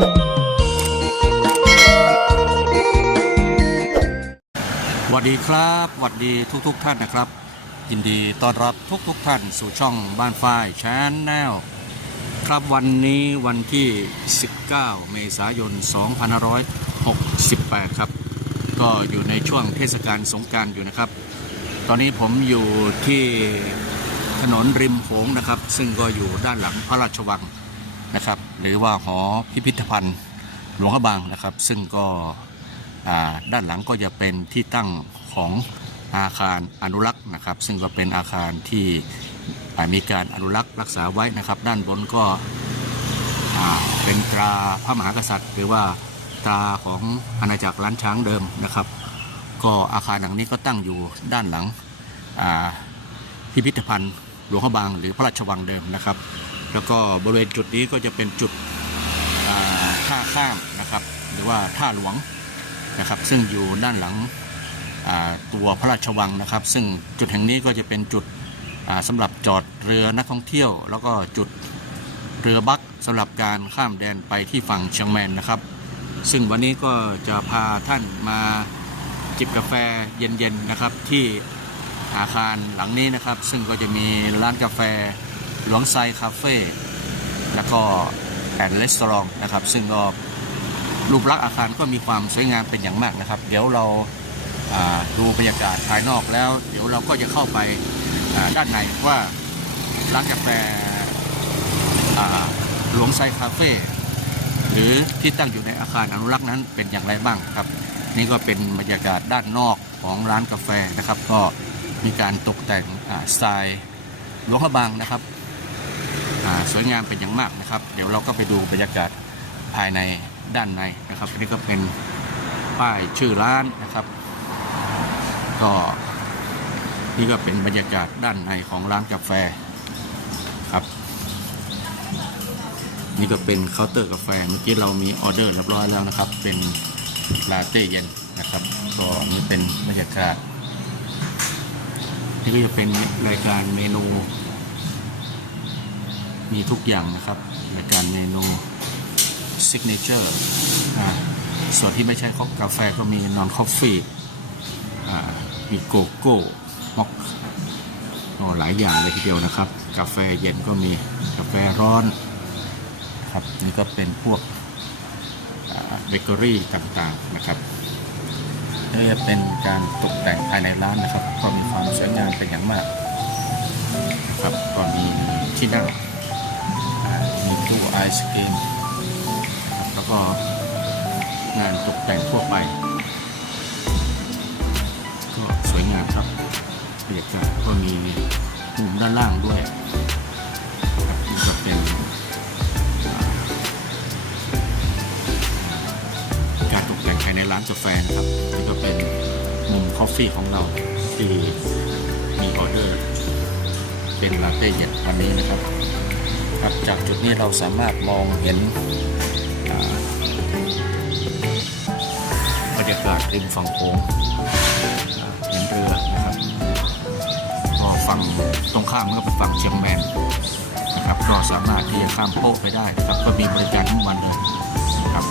สวัสดีครับสวัสดีทุกๆทท่านนะครับ ยินดีต้อนรับทุกๆทท่านสู่ช่องบ้านฝ้ายชนแนลครับวันนี้วันที่ 19 เมษายน 2568 ครับ ก็อยู่ในช่วงเทศกาลสงการอยู่นะครับ ตอนนี้ผมอยู่ที่ถนนริมโขงนะครับ ซึ่งก็อยู่ด้านหลังพระราชวัง นะครับ หรือว่าหอพิพิธภัณฑ์หลวงพระบางนะครับ ซึ่งก็ด้านหลังก็จะเป็นที่ตั้งของอาคารอนุรักษ์นะครับ ซึ่งก็เป็นอาคารที่มีการอนุรักษ์รักษาไว้นะครับ ด้านบนก็เป็นตราพระมหากษัตริย์ หรือว่าตราของอาณาจักรล้านช้างเดิมนะครับ ก็อาคารหลังนี้ก็ตั้งอยู่ด้านหลังพิพิธภัณฑ์หลวงพระบางหรือพระราชวังเดิมนะครับ แล้วก็บริเวณจุดนี้ก็จะเป็นจุดท่าข้ามนะครับ หรือว่าท่าหลวงนะครับ ซึ่งอยู่ด้านหลังตัวพระราชวังนะครับ ซึ่งจุดแห่งนี้ก็จะเป็นจุดอ่าสำหรับจอดเรือนักท่องเที่ยว แล้วก็จุดเรือบักสำหรับการข้ามแดนไปที่ฝั่งเชียงแมนนะครับ ซึ่งวันนี้ก็จะพาท่านมาจิบกาแฟเย็นๆนะครับที่อาคารหลังนี้นะครับ ซึ่งก็จะมีร้านกาแฟ หลวงไซคาเฟ่แล้วก็แอนด์รีสอร์ทนะครับ ซึ่งก็รูปลักษณ์อาคารก็มีความสวยงามเป็นอย่างมากนะครับ เดี๋ยวเราดูบรรยากาศภายนอกแล้ว เดี๋ยวเราก็จะเข้าไปด้านในว่าร้านกาแฟหลวงไซคาเฟ่หรือที่ตั้งอยู่ในอาคารอนุรักษ์นั้นเป็นอย่างไรบ้างครับ นี่ก็เป็นบรรยากาศด้านนอกของร้านกาแฟนะครับ ก็มีการตกแต่งสไตล์หลวงพระบางนะครับ สวยงามเป็นอย่างมากนะครับ เดี๋ยวเราก็ไปดูบรรยากาศภายในด้านในนะครับอันนี้ก็เป็นป้ายชื่อร้านนะครับ ก็นี่ก็เป็นบรรยากาศด้านในของร้านกาแฟครับ นี่ก็เป็นเคาน์เตอร์กาแฟเมื่อกี้เรามีออเดอร์เรียบร้อยแล้วนะครับ เป็นลาเต้เย็นนะครับก็นี่เป็นบรรยากาศนี่ก็จะเป็นรายการเมนู มีทุกอย่างนะครับรายการเมนูซิกเนเจอร์ส่วนที่ไม่ใช่คอกาแฟก็มีนอนคอฟฟี่มีโกโก้ม็อกหลายอย่างเลยทีเดียวนะครับ กาแฟเย็นก็มีกาแฟร้อนครับนี่ก็เป็นพวกเบเกอรี่ต่างๆนะครับนี่เป็นการตกแต่งภายในร้านนะครับ ก็มีความสวยงามเป็นอย่างมากนะครับก็มีที่นั่ง ไอศกรีมนแล้วก็งานตกแต่งทั่วไป ก็สวยงามครับบรรยากาศก็มีมุมด้านล่างด้วยนี่ก็เป็นการตกแต่งภายในร้านกาแฟนะครับนี่ก็เป็นมุมคอฟฟี่ของเราที่มีออเดอร์ เป็นลาเต้เย็นวันนี้นะครับ ครับจากจุดนี้เราสามารถมองเห็นอ่าบรรยากาศริมฝั่งโขงเห็นเรือนะครับก็ฝั่งตรงข้ามก็เป็นฝั่งเชียงแมนนะครับก็สามารถที่จะข้ามโป๊ะไปได้นะครับก็มีบริการทั้งวันเลยนะครับ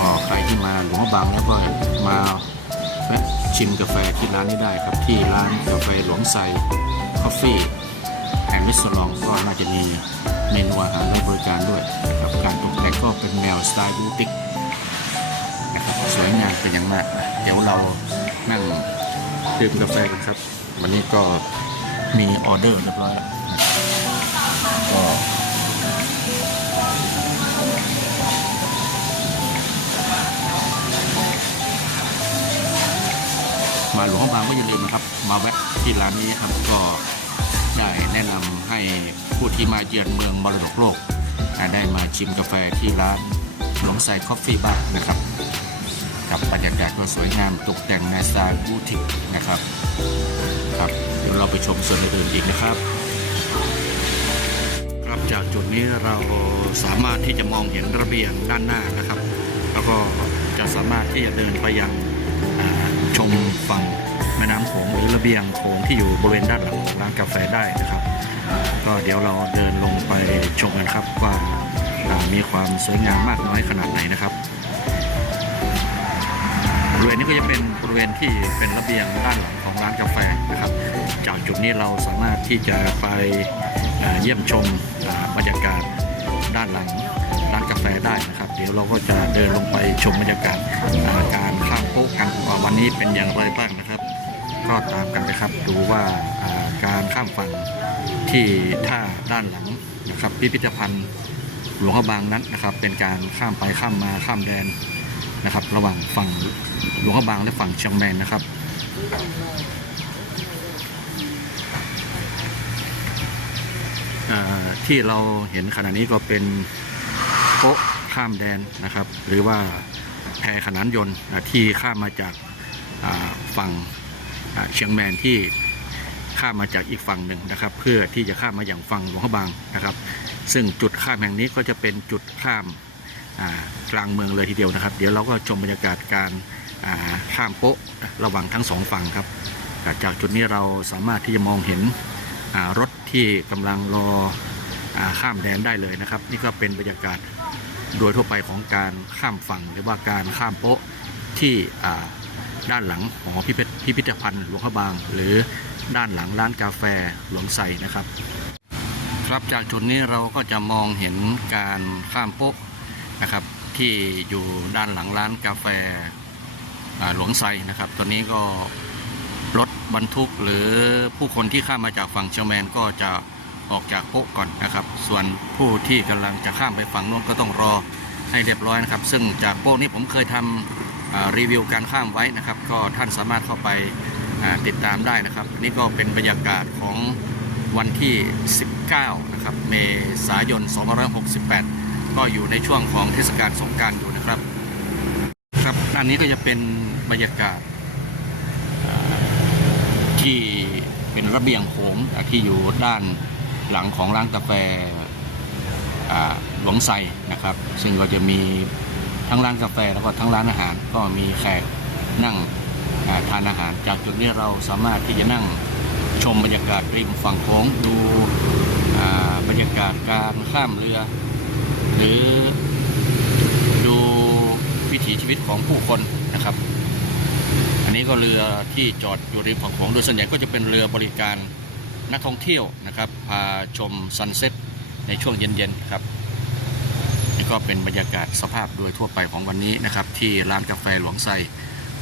ก็ใครที่มาหลวงพระบางแล้วก็มาแวะชิมกาแฟที่ร้านนี้ได้ครับที่ร้านกาแฟหลวงไซคอฟฟี่ แอนด์มิสลองก็น่าจะมีเมนูอาหารให้บริการด้วยนะครับการตกแต่งก็เป็นแนวสไตล์บูติกนะครับสวยงามเป็นอย่างมากเดี๋ยวเรานั่งดื่มกาแฟกันครับ วันนี้ก็มีออเดอร์เรียบร้อยแล้วก็มาหลวงพ่อบางก็อย่าลืมนะครับ มาแวะที่ร้านนี้ครับก็ แนะนำให้ผู้ที่มาเยือนเมืองมรดกโลก ได้มาชิมกาแฟที่ร้านหลงไซคอฟฟี่บาร์นะครับกับบรรยากาศก็สวยงามตกแต่งในสไตล์บูติกนะครับครับเดี๋ยวเราไปชมส่วนอื่นอีกนะครับ ครับจากจุดนี้เราสามารถที่จะมองเห็นระเบียงด้านหน้านะครับ แล้วก็จะสามารถที่จะเดินไปยังชมฝั่ง แม่น้ำโขงหรือระเบียงโขงที่อยู่บริเวณด้านหลังของร้านกาแฟได้นะครับ ก็เดี๋ยวเราเดินลงไปชมกันครับว่ามีความสวยงามมากน้อยขนาดไหนนะครับบริเวณนี้ก็จะเป็นบริเวณที่เป็นระเบียงด้านหลังของร้านกาแฟนะครับ จากจุดนี้เราสามารถที่จะไปเยี่ยมชมบรรยากาศด้านหลังร้านกาแฟได้นะครับ เดี๋ยวเราก็จะเดินลงไปชมบรรยากาศการข้ามโป๊กกันว่าวันนี้เป็นอย่างไรบ้างนะครับ ก็ตามกันไปครับ ดูว่าการข้ามฝั่งที่ท่าด้านหลังนะครับ พิพิธภัณฑ์หลวงพระบางนั้นนะครับ เป็นการข้ามไปข้ามมาข้ามแดนนะครับ ระหว่างฝั่งหลวงพระบางและฝั่งเชียงแมนนะครับที่เราเห็นขณะนี้ก็เป็นโป๊ะข้ามแดนนะครับ หรือว่าแพขนานยนต์ที่ข้ามมาจากฝั่ง เชียงแมนที่ข้ามมาจากอีกฝั่งหนึ่งนะครับ เพื่อที่จะข้ามมาอย่างฝั่งหลวงพระบางนะครับ ซึ่งจุดข้ามแห่งนี้ก็จะเป็นจุดข้ามกลางเมืองเลยทีเดียวนะครับ เดี๋ยวเราก็ชมบรรยากาศการข้ามโป๊ะระหว่างทั้งสองฝั่งครับ จากจุดนี้เราสามารถที่จะมองเห็นรถที่กำลังรออข้ามแดนได้เลยนะครับ นี่ก็เป็นบรรยากาศโดยทั่วไปของการข้ามฝั่งหรือว่าการข้ามโป๊ะที่ ด้านหลังของพิพิธพิพิธภัณฑ์หลวงพระบาง หรือด้านหลังร้านกาแฟหลวงไซนะครับ ครับจากจุดนี้เราก็จะมองเห็นการข้ามโป๊ะนะครับ ที่อยู่ด้านหลังร้านกาแฟหลวงไซนะครับตอนนี้ก็รถบรรทุกหรือผู้คนที่ข้ามมาจากฝั่งเชียงแมนก็จะออกจากโป๊ะก่อนนะครับ ส่วนผู้ที่กำลังจะข้ามไปฝั่งโน้นก็ต้องรอให้เรียบร้อยนะครับ ซึ่งจากโป๊ะนี้ผมเคยทำอ่า รีวิวการข้ามไว้นะครับ ก็ท่านสามารถเข้าไปติดตามได้นะครับ นี่ก็เป็นบรรยากาศของวันที่ 19 นะครับ เมษายน 2568 ก็อยู่ในช่วงของเทศกาลสงกรารอยู่นะครับ ครับอันนี้ก็จะเป็นบรรยากาศที่เป็นระเบียงโขงที่อยู่ด้านหลังของร้านกาแฟหลวงไซนะครับ ซึ่งก็จะมี ทั้งร้านกาแฟแล้วก็ทั้งร้านอาหารก็มีแขกนั่งทานอาหาร จากจุดนี้เราสามารถที่จะนั่งชมบรรยากาศริมฝั่งโขงดูบรรยากาศการข้ามเรือ หรือดูวิถีชีวิตของผู้คนนะครับ อันนี้ก็เรือที่จอดอยู่ริมฝั่งโขงโดยส่วนใหญ่ก็จะเป็นเรือบริการนักท่องเที่ยวนะครับพาชมซันเซ็ตในช่วงเย็นๆครับ ก็เป็นบรรยากาศสภาพโดยทั่วไปของวันนี้นะครับที่ร้านกาแฟหลวงไซ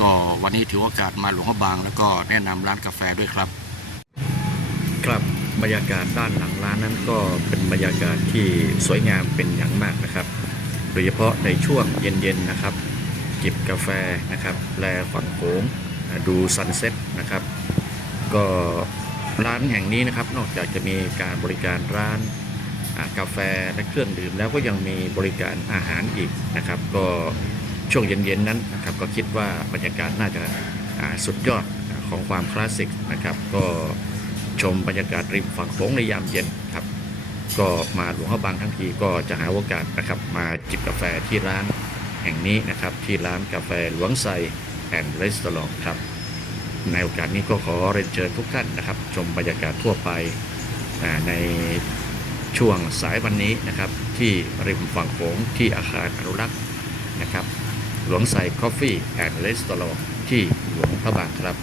ก็วันนี้ถือโอกาสมาหลวงพระบาง แล้วก็แนะนำร้านกาแฟด้วยครับ ครับบรรยากาศด้านหลังร้านนั้นก็เป็นบรรยากาศที่สวยงามเป็นอย่างมากนะครับ โดยเฉพาะในช่วงเย็นๆนะครับจิบกาแฟนะครับแลฝั่งโขงอ่าดูซันเซ็ตนะครับก็ร้านแห่งนี้นะครับนอกจากจะมีการบริการร้าน กาแฟและเครื่องดื่ม แล้วก็ยังมีบริการอาหารอีกนะครับ ก็ช่วงเย็นๆนั้นนะครับก็คิดว่าบรรยากาศน่าจะาสุดยอดของความคลาสสิกนะครับ ก็ชมบรรยากาศริมฝั่งโขงในยามเย็นครับ ก็มาหลวงพระบางทั้งทีก็จะหาโอกาสนะครับ มาจิบกาแฟที่ร้านแห่งนี้นะครับ ที่ร้านกาแฟหลวงไซแอนด์รีสตอรองครับ ในโอกาสนี้ก็ขอเรียนเชิญทุกท่านนะครับ ชมบรรยากาศทั่วไปใน ช่วงสายวันนี้นะครับที่ริมฝั่งโขงที่อาคารอนุรักษ์นะครับหลวงไซคอฟฟี่แอนด์เลสตอร์ที่หลวงพระบางครับ